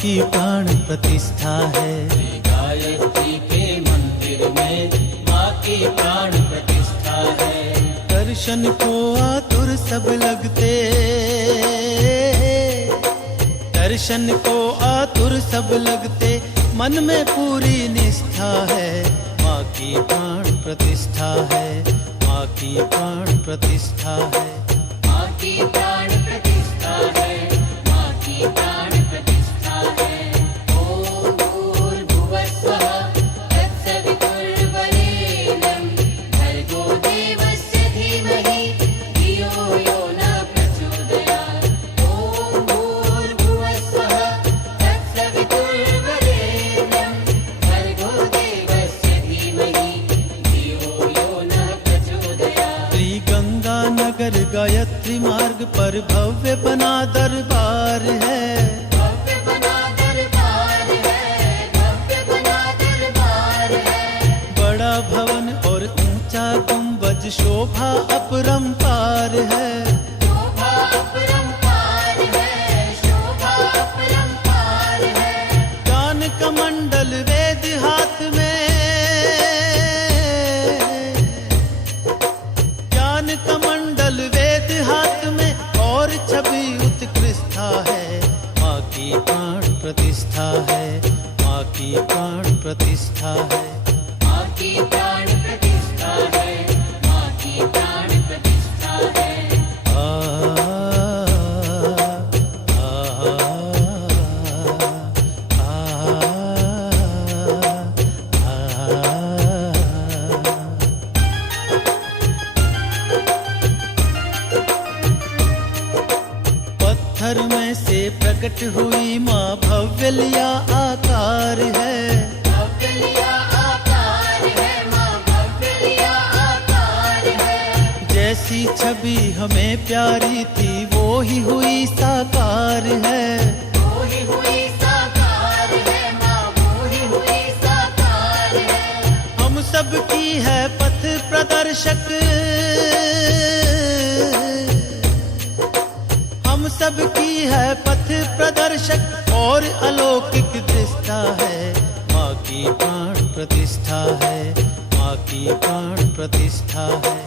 की प्राण प्रतिष्ठा है। गायत्री के मंदिर में माँ की प्राण प्रतिष्ठा है। दर्शन को आतुर सब लगते, दर्शन को आतुर सब लगते, मन में पूरी निष्ठा है। माँ की प्राण प्रतिष्ठा है, माँ की प्राण प्रतिष्ठा है। माँ की प्राण प्रतिष्ठा है, माँ की प्राण प्रतिष्ठा है। ओम भूर्भुवस्वः तत्सवितुर्वरेण्यं भर्गो देवस्य धीमहि धियो यो न प्रचोदयात्। ओम भूर्भुवस्वः तत्सवितुर्वरेण्यं भर्गो देवस्य धीमहि धियो यो न प्रचोदयात्। श्री गंगानगर गायत्री मार्ग पर भव्य बना दरबार है। भव्य बना दरबार है, भव्य बना दरबार है। बड़ा भवन और ऊंचा गुंबज शोभा अपरंपार है। शोभा अपरंपार है, शोभा अपरंपार है। ज्ञान कमंडल वेद हाथ में, ज्ञान कमंडल वेद हाथ में और छवि उत्कृष्टा है। माँ की प्राण प्रतिष्ठा है, माँ की प्राण प्रतिष्ठा है। माँ की प्राण प्रतिष्ठा है, माँ की प्राण प्रतिष्ठा है। आ, आ, आ, आ, पत्थर में से प्रकट हुई माँ भव्य लिया आकार है। भव्य लिया आकार है, माँ भव्य लिया आकार है। जैसी छवि हमें प्यारी थी वो ही हुई साकार है। वो ही हुई साकार है, माँ वो ही हुई साकार है। हम सब की है पथ प्रदर्शक, हम सब की है पथ प्रदर्शक और अलौकिक दृष्टा है। माँ की प्राण प्रतिष्ठा है, माँ की प्राण प्रतिष्ठा है।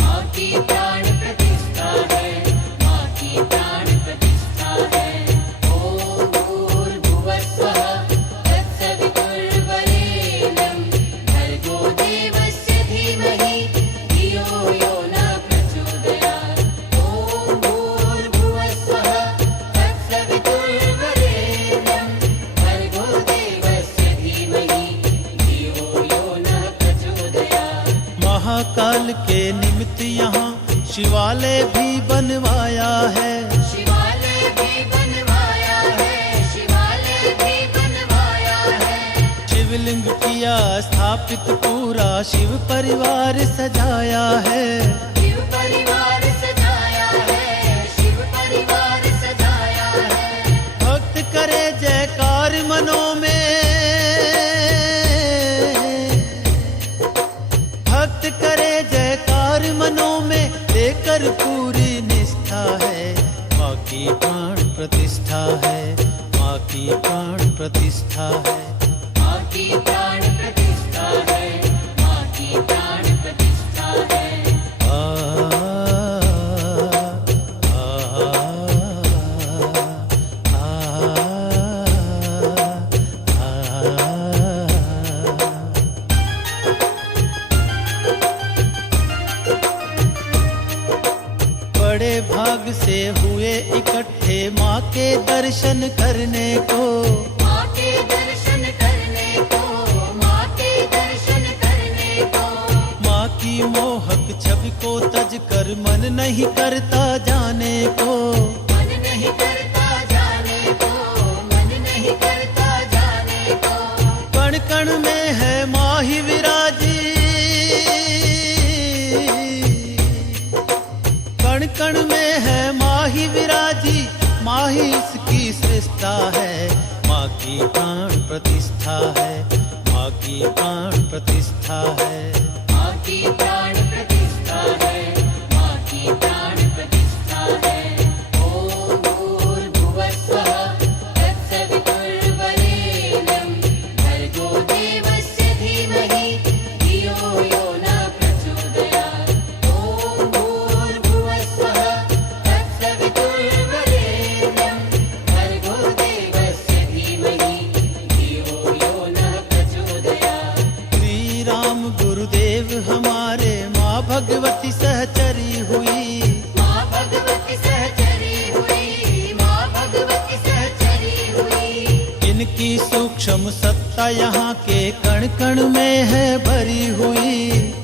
माँ की प्राण प्रतिष्ठा है, माँ की प्राण प्रतिष्ठा है। ओम भूर्भुवस्वः तत्सवितुर्वरेण्यं भर्गो देवस्य धीमहि धियो यो न प्रचोदयात्। ओम भूर्भुवस्वः तत्सवितुर्वरेण्यं भर्गो देवस्य धीमहि धियो यो न प्रचोदयात्। महाकाल के निमित्त यहाँ शिवालय भी बनवाया है। शिवालय भी बनवाया है, शिवालय भी बनवाया है। शिवलिंग किया स्थापित, पूरा शिव परिवार सजाया है। शिव परिवार सजाया है, शिव परिवार सजाया है। भक्त करे जयकार मनों में, भक्त करे जयकार मनों में, लेकर पूरी निष्ठा है। माँ की प्राण प्रतिष्ठा है, माँ की प्राण प्रतिष्ठा है। माँ की प्राण प्रतिष्ठा है, माँ की प्राण प्रतिष्ठा है। आ, आ, आ, आ, बड़े भाग से हुए इकट्ठे माँ के दर्शन करने को। माँ के दर्शन करने को, माँ के दर्शन करने को। माँ की मोहक छवि को तज कर मन नहीं करता जाने को। मन नहीं करता जाने को, मन नहीं करता जाने को। कण कण में है माँ ही विराजी, कण कण में है माँ ही विराजी, माँ ही इसकी सृष्टा है। माँ की प्राण प्रतिष्ठा है, माँ की प्राण प्रतिष्ठा है। माँ की प्राण प्रतिष्ठा है, माँ की प्राण प्रतिष्ठा है। ओम भूर्भुवस्वः तत्सवितुर्वरेण्यं यहाँ के कण कण में है भरी हुई।